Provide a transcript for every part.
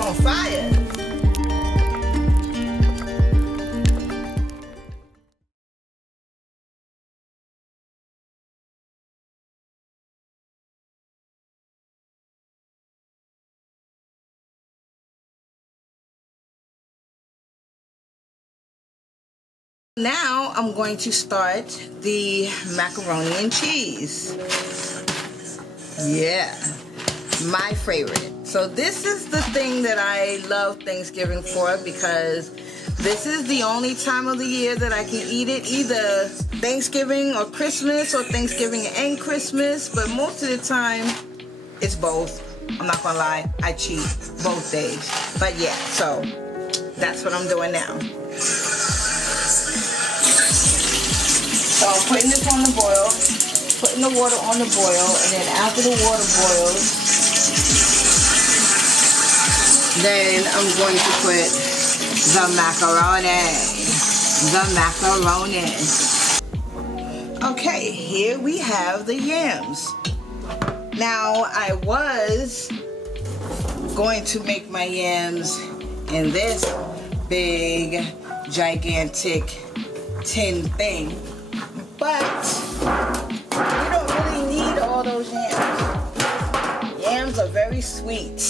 on fire. Now I'm going to start the macaroni and cheese. Yeah, my favorite. So this is the thing that I love Thanksgiving for, because this is the only time of the year that I can eat it, either Thanksgiving or Christmas, or Thanksgiving and Christmas, but most of the time it's both. I'm not gonna lie, I cheat both days. But yeah, so that's what I'm doing now. So I'm putting this on the boil, putting the water on the boil, and then after the water boils, then I'm going to put the macaroni. Okay, here we have the yams. Now, I was going to make my yams in this big, gigantic tin thing, but you don't really need all those yams. Yams are very sweet.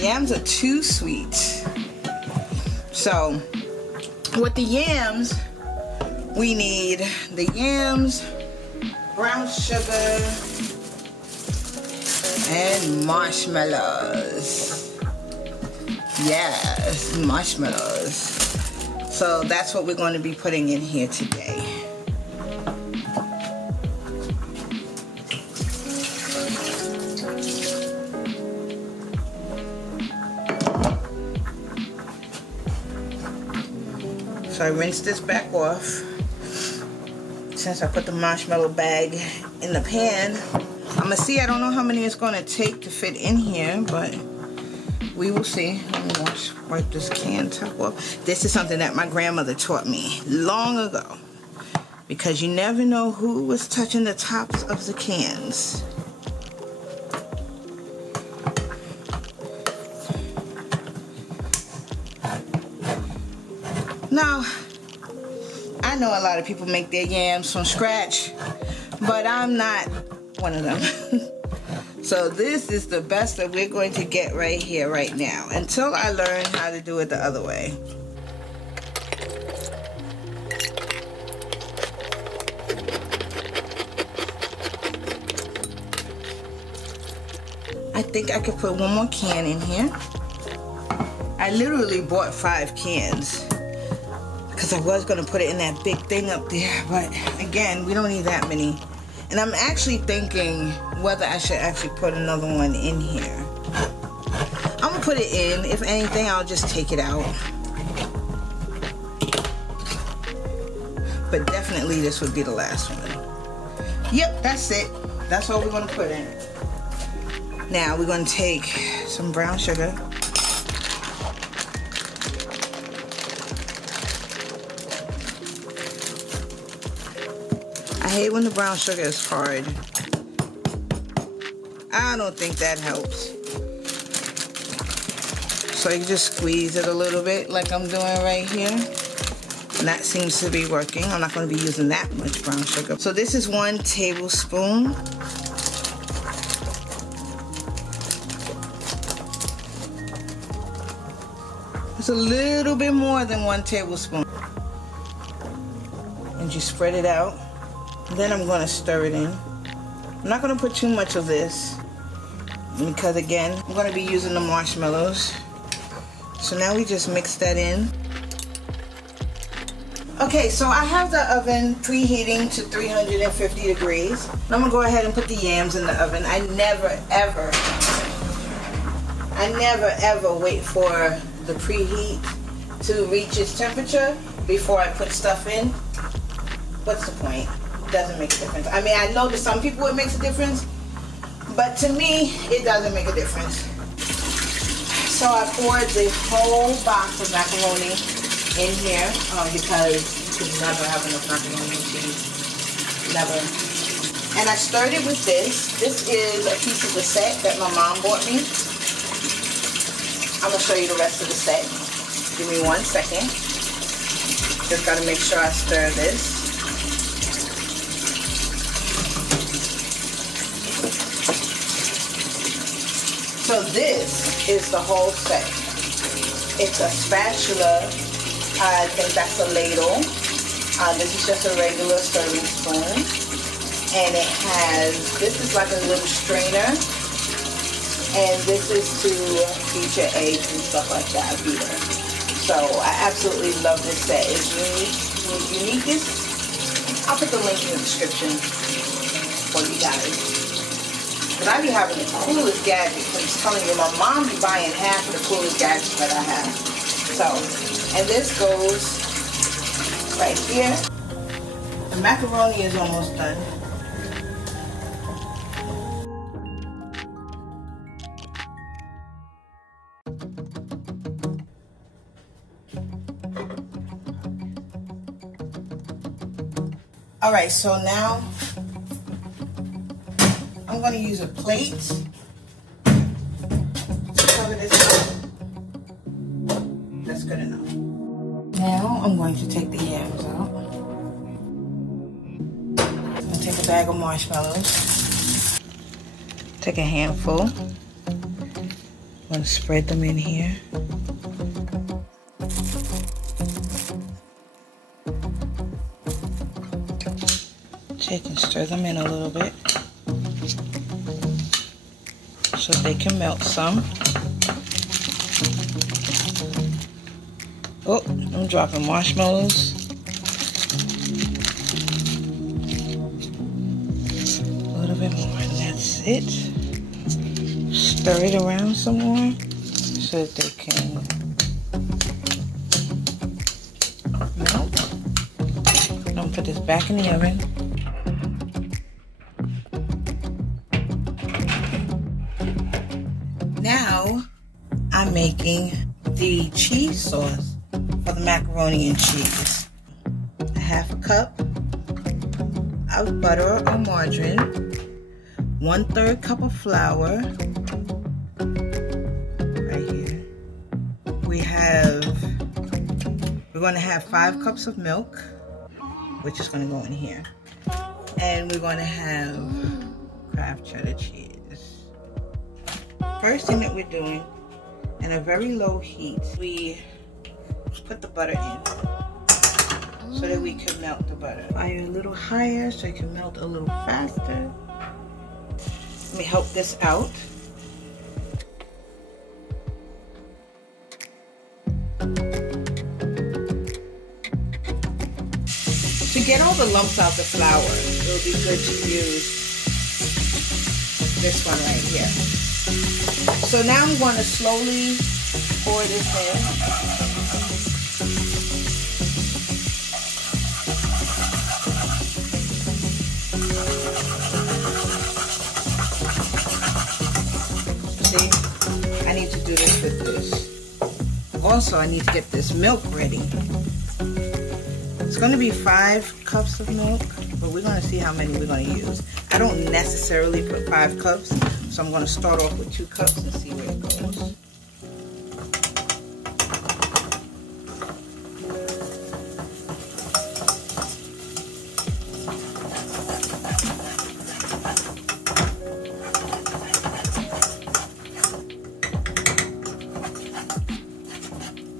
Yams are too sweet. So with the yams, we need the yams, brown sugar, and marshmallows. Yes, marshmallows. So that's what we're going to be putting in here today. So I rinsed this back off. Since I put the marshmallow bag in the pan, I'm gonna see, I don't know how many it's gonna take to fit in here, but we will see. Let me wipe this can top off. This is something that my grandmother taught me long ago, because you never know who was touching the tops of the cans. Now, I know a lot of people make their yams from scratch, but I'm not one of them. So this is the best that we're going to get right here, right now, until I learn how to do it the other way. I think I could put one more can in here. I literally bought 5 cans because I was going to put it in that big thing up there, but again, we don't need that many. And I'm actually thinking whether I should actually put another one in here. I'm gonna put it in. If anything, I'll just take it out. But definitely this would be the last one. Yep, that's it. That's all we're gonna put in. Now we're gonna take some brown sugar. I hate when the brown sugar is hard. I don't think that helps. So you just squeeze it a little bit like I'm doing right here. And that seems to be working. I'm not going to be using that much brown sugar. So this is 1 tablespoon. It's a little bit more than 1 tablespoon. And you spread it out. Then I'm going to stir it in. I'm not going to put too much of this because, again, I'm going to be using the marshmallows. So now we just mix that in. Okay, so I have the oven preheating to 350 degrees. I'm going to go ahead and put the yams in the oven. I never ever wait for the preheat to reach its temperature before I put stuff in. What's the point? It doesn't make a difference. I mean, I know to some people it makes a difference, but to me, it doesn't make a difference. So I poured the whole box of macaroni in here because you could never have enough macaroni and cheese. Never. And I stirred it with this. This is a piece of the set that my mom bought me. I'm gonna show you the rest of the set. Give me 1 second. Just gotta make sure I stir this. So this is the whole set. It's a spatula. I think that's a ladle. This is just a regular serving spoon. And it has, this is like a little strainer. And this is to beat your eggs and stuff like that, a beater. So I absolutely love this set. It's unique. Uniquest. I'll put the link in the description for you guys. Because I be having the coolest gadgets. I'm just telling you, my mom be buying half of the coolest gadgets that I have. So, and this goes right here. The macaroni is almost done. Alright, so now I'm going to use a plate to cover this up. That's good enough. Now I'm going to take the yams out. I'm going to take a bag of marshmallows. Take a handful. I'm going to spread them in here. Take and stir them in a little bit so they can melt some. Oh, I'm dropping marshmallows. A little bit more, and that's it. Stir it around some more so that they can melt. I'm gonna put this back in the oven. Now I'm making the cheese sauce for the macaroni and cheese. A half a cup of butter or margarine, 1/3 cup of flour. Right here. We're going to have 5 cups of milk, which is going to go in here. And we're going to have Kraft cheddar cheese. First thing that we're doing, in a very low heat, we put the butter in so that we can melt the butter. Fire a little higher so it can melt a little faster. Let me help this out. To get all the lumps out the flour, it will be good to use this one right here. So now I'm going to slowly pour this in. See, I need to do this with this. Also, I need to get this milk ready. It's going to be 5 cups of milk, but we're going to see how many we're going to use. I don't necessarily put 5 cups, so I'm going to start off with 2 cups and see where it goes.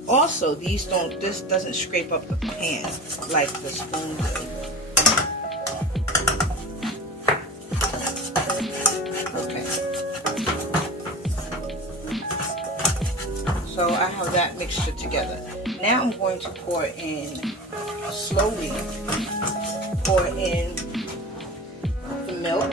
Also, this doesn't scrape up the pan like the spoon does. So I have that mixture together. Now I'm going to slowly pour in the milk.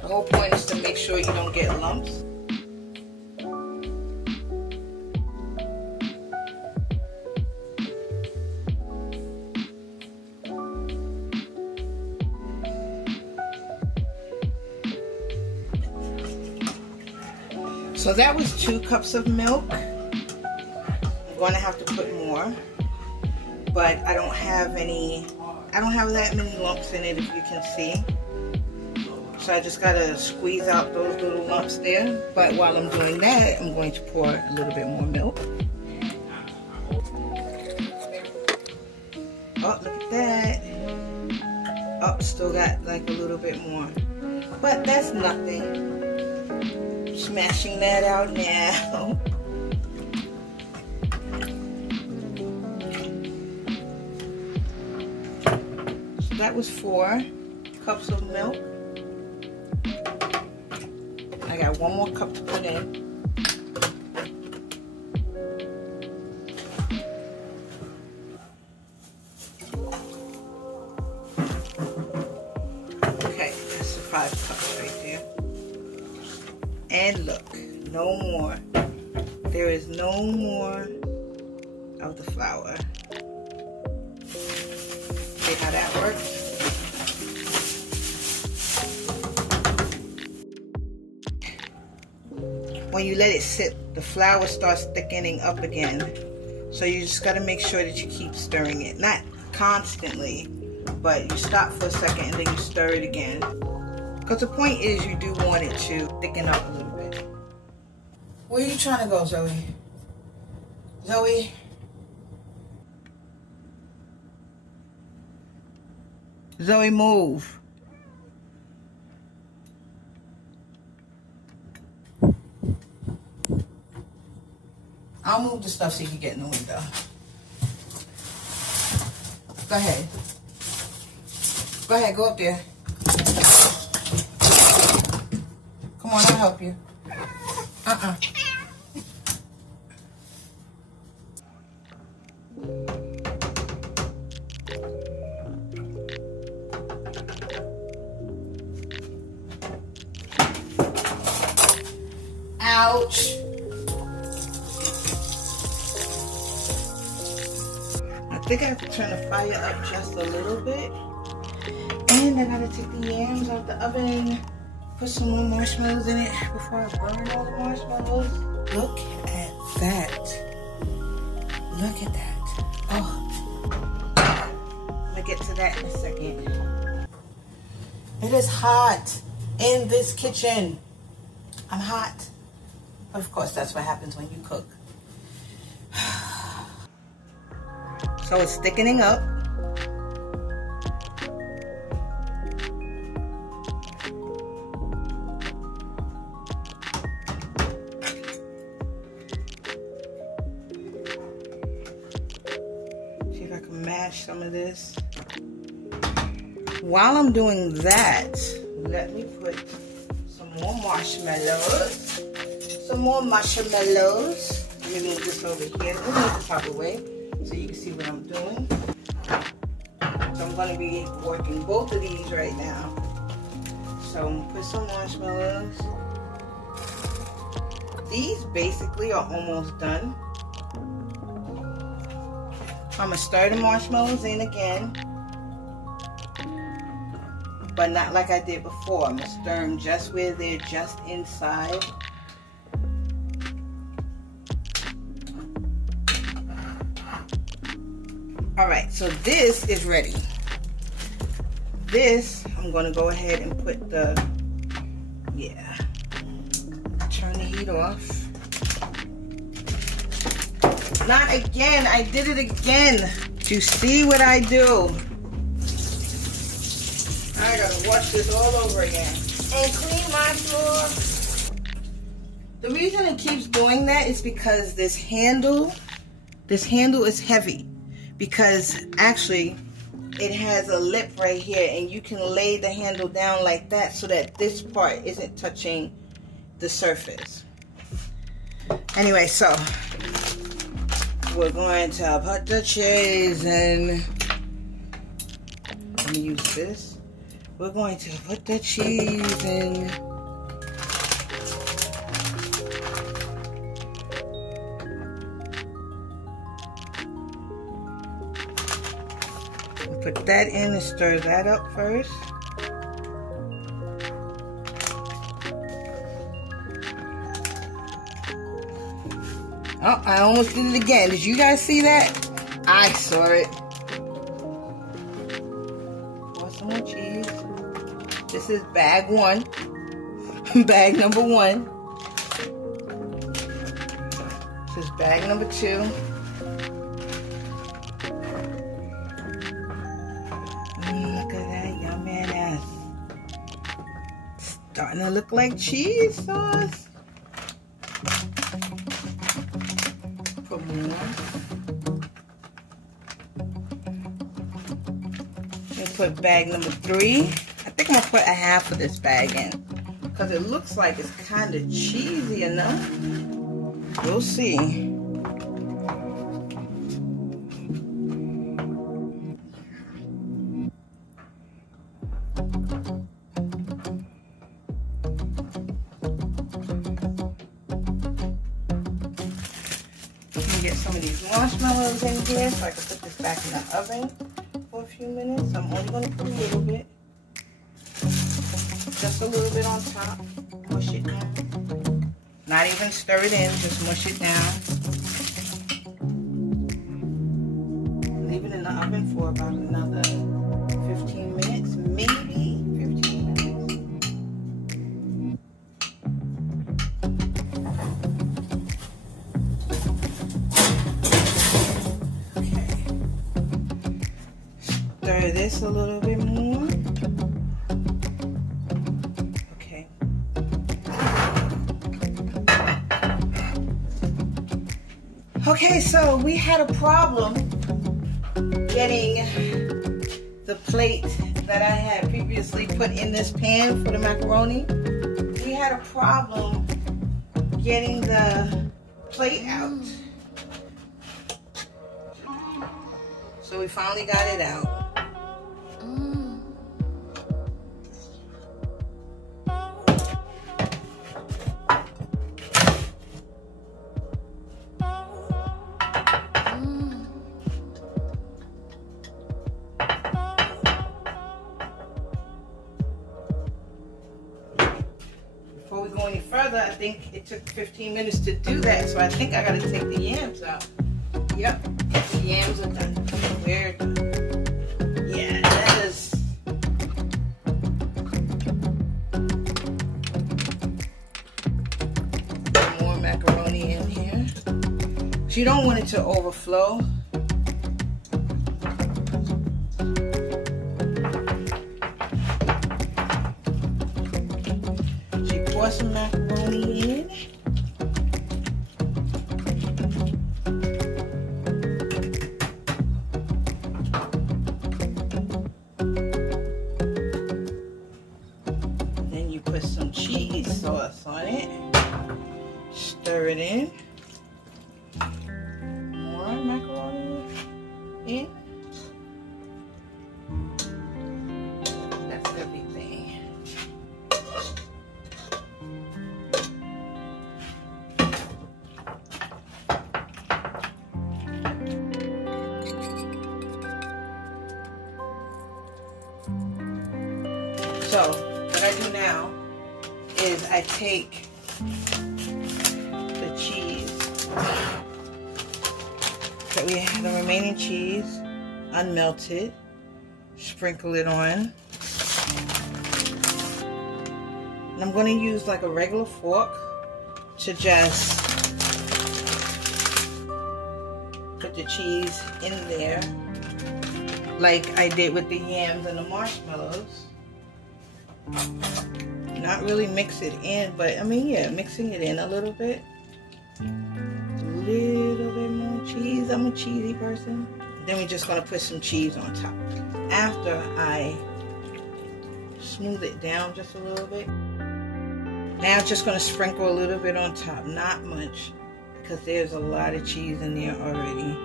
The whole point is to make sure you don't get lumps. So that was 2 cups of milk. I'm going to have to put more. but I don't have that many lumps in it, if you can see. So I just gotta squeeze out those little lumps there. But while I'm doing that, I'm going to pour a little bit more milk. Oh, look at that. Oh, still got like a little bit more. But that's nothing. Smashing that out now. So that was 4 cups of milk. I got 1 more cup to put in. Okay, that's the 5 cups right there. And look, no more. There is no more of the flour. See how that works? When you let it sit, the flour starts thickening up again. So you just got to make sure that you keep stirring it. Not constantly, but you stop for a second and then you stir it again. Because the point is, you do want it to thicken up a little bit. Where are you trying to go, Zoe? Zoe? Zoe, move. I'll move the stuff so you can get in the window. Go ahead. Go ahead, go up there. Come on, I'll help you. Ouch. I think I have to turn the fire up just a little bit. And I gotta take the yams out the oven. Put some more marshmallows in it before I burn all the marshmallows. Look at that. Look at that. Oh. I'm gonna get to that in a second. It is hot in this kitchen. I'm hot. Of course, that's what happens when you cook. So it's thickening up. See if I can mash some of this. While I'm doing that, let me put some more marshmallows. Some more marshmallows. Let me move this over here. Let me move this out of the way so you can see what I'm doing. So I'm going to be working both of these right now. So I'm going to put some marshmallows. These basically are almost done. I'm going to stir the marshmallows in again. But not like I did before. I'm going to stir them just where they're just inside. Alright, so this is ready. This, I'm going to go ahead and put the, turn the heat off. Not again, I did it again. You see what I do? I gotta wash this all over again. And clean my floor. The reason it keeps doing that is because this handle is heavy. Because actually it has a lip right here and you can lay the handle down like that so that this part isn't touching the surface. Anyway, so we're going to put the cheese in. Let me use this. We're going to put the cheese in. Put that in and stir that up first. Oh, I almost did it again. Did you guys see that? I saw it. cheese. This is bag 1. Bag number 1. This is bag number 2. Look at that yummy ass. Starting to look like cheese sauce. Put more. Put bag number 3. I think I'm gonna put a half of this bag in because it looks like it's kind of cheesy enough. We'll see. Get some of these marshmallows in here so I can put this back in the oven for a few minutes. I'm only going to put a little bit. Just a little bit on top. Mush it down. Not even stir it in, just mush it down. Leave it in the oven for about another 15 minutes, maybe 15 minutes. Stir this a little bit more. Okay. Okay, so we had a problem getting the plate that I had previously put in this pan for the macaroni. We had a problem getting the plate out. So we finally got it out. Before we go any further, I think it took 15 minutes to do that, so I think I gotta take the yams out. Yep, the yams are done. We're done. Yeah, that is. More macaroni in here. So you don't want it to overflow. So you pour some macaroni in. Put some cheese sauce on it. Stir it in. More macaroni in. That's everything. So, what I do now is I take the cheese, that we have the remaining cheese, unmelted, sprinkle it on. And I'm going to use like a regular fork to just put the cheese in there, like I did with the yams and the marshmallows. Not really mix it in, but I mean, yeah, mixing it in a little bit. A little bit more cheese. I'm a cheesy person. Then we're just gonna put some cheese on top. After I smooth it down just a little bit. Now I'm just gonna sprinkle a little bit on top, not much, because there's a lot of cheese in there already.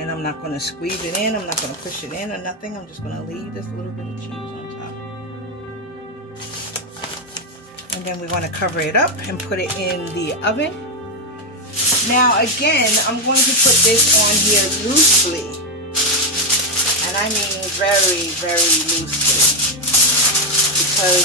And I'm not gonna squeeze it in, I'm not gonna push it in or nothing. I'm just gonna leave this little bit of cheese on top. And then we're going to cover it up and put it in the oven. Now again, I'm going to put this on here loosely. And I mean very, very loosely. Because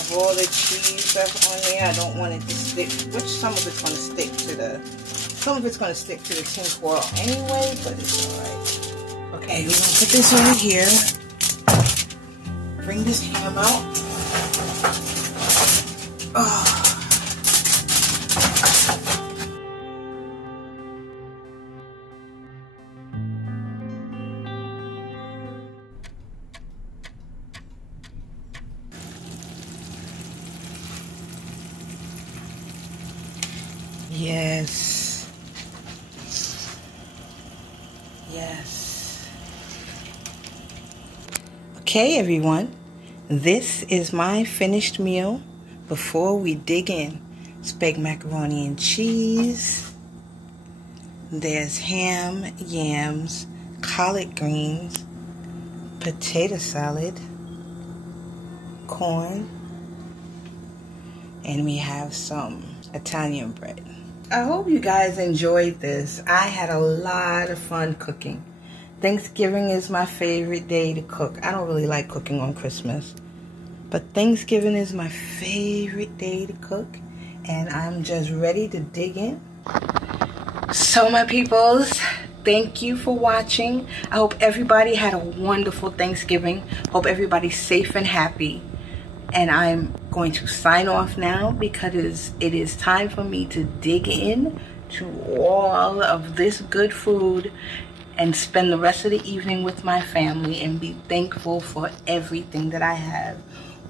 of all the cheese that's on there, I don't want it to stick. Which some of it's going to stick to the tin foil anyway, but it's alright. Okay, we're going to put this over here. bring this ham out. Oh. Yes. Yes. Okay, everyone. This is my finished meal before we dig in. Spag macaroni and cheese. There's ham, yams, collard greens, potato salad, corn, and we have some Italian bread. I hope you guys enjoyed this. I had a lot of fun cooking. Thanksgiving is my favorite day to cook. I don't really like cooking on Christmas, but Thanksgiving is my favorite day to cook, and I'm just ready to dig in. So my peoples, thank you for watching. I hope everybody had a wonderful Thanksgiving. Hope everybody's safe and happy. And I'm going to sign off now because it is time for me to dig in to all of this good food and spend the rest of the evening with my family and be thankful for everything that I have.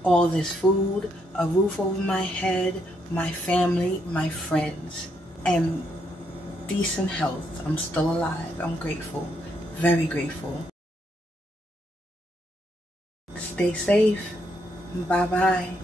All this food, a roof over my head, my family, my friends, and decent health. I'm still alive. I'm grateful. Very grateful. Stay safe. Bye-bye.